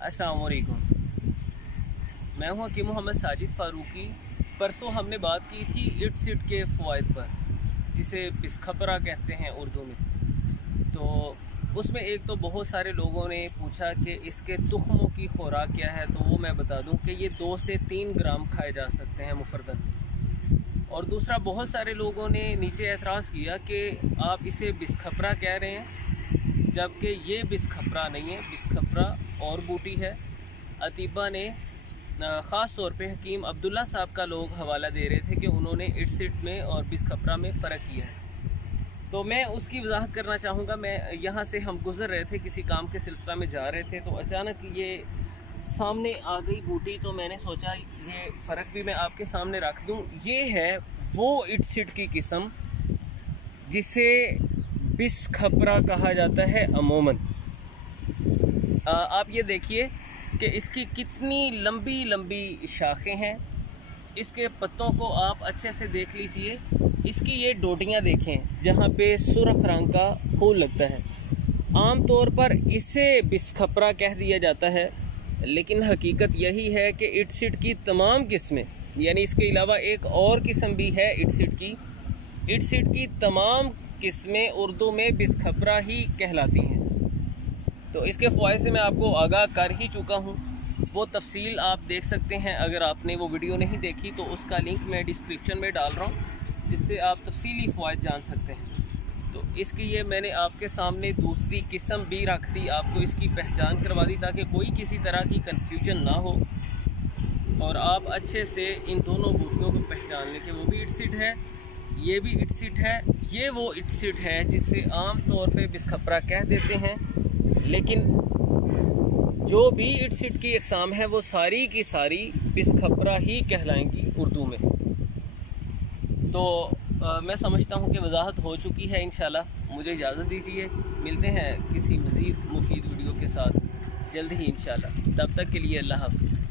अस्सलाम वालेकुम। मैं हूं हकीम मोहम्मद साजिद फ़ारूकी। परसों हमने बात की थी इट-सिट के फ़वाइद पर, जिसे बिस्खपरा कहते हैं उर्दू में। तो उसमें एक तो बहुत सारे लोगों ने पूछा कि इसके तुख्मों की खुराक क्या है, तो वो मैं बता दूं कि ये 2 से 3 ग्राम खाए जा सकते हैं मुफर्दन। और दूसरा, बहुत सारे लोगों ने नीचे एतराज़ किया कि आप इसे बिस्खपरा कह रहे हैं, जबकि ये बिस्खपरा नहीं है, बिस्खपरा और बूटी है। अतीबा ने ख़ास तौर पे हकीम अब्दुल्ला साहब का लोग हवाला दे रहे थे कि उन्होंने इट-सिट में और बिस्खपरा में फ़र्क किया है, तो मैं उसकी वजाहत करना चाहूँगा। मैं यहाँ से हम गुज़र रहे थे, किसी काम के सिलसिला में जा रहे थे, तो अचानक ये सामने आ गई बूटी, तो मैंने सोचा ये फ़र्क भी मैं आपके सामने रख दूँ। ये है वो इट-सिट की किस्म जिसे बिस्खपरा कहा जाता है अमूमन। आप ये देखिए कि इसकी कितनी लंबी लंबी शाखें हैं। इसके पत्तों को आप अच्छे से देख लीजिए। इसकी ये डोटियाँ देखें जहाँ पे सुर्ख रंग का फूल लगता है। आम तौर पर इसे बिस्खपरा कह दिया जाता है, लेकिन हकीकत यही है कि इट-सिट की तमाम किस्में, यानी इसके अलावा एक और किस्म भी है इट-सिट की तमाम किस्में उर्दू में बिस्खपरा ही कहलाती हैं। तो इसके फ़वाइद से मैं आपको आगाह कर ही चुका हूँ। वो तफसील आप देख सकते हैं। अगर आपने वो वीडियो नहीं देखी तो उसका लिंक मैं डिस्क्रिप्शन में डाल रहा हूँ, जिससे आप तफसीली फ़वाइद जान सकते हैं। तो इसकी ये मैंने आपके सामने दूसरी किस्म भी रख दी, आपको इसकी पहचान करवा दी, ताकि कोई किसी तरह की कन्फ्यूजन ना हो और आप अच्छे से इन दोनों बूटियों को पहचान लें कि वो भी इट-सिट है, ये भी इट-सिट है। ये वो इट-सिट है जिससे आम तौर पे बिस्खपरा कह देते हैं, लेकिन जो भी इट-सिट की अक़साम है वो सारी की सारी बिस्खपरा ही कहलाएंगी उर्दू में। तो मैं समझता हूँ कि वजाहत हो चुकी है। इंशाल्लाह मुझे इजाज़त दीजिए, मिलते हैं किसी मज़ीद मुफीद वीडियो के साथ जल्द ही इंशाल्लाह। तब तक के लिए अल्लाह हाफ़िज़।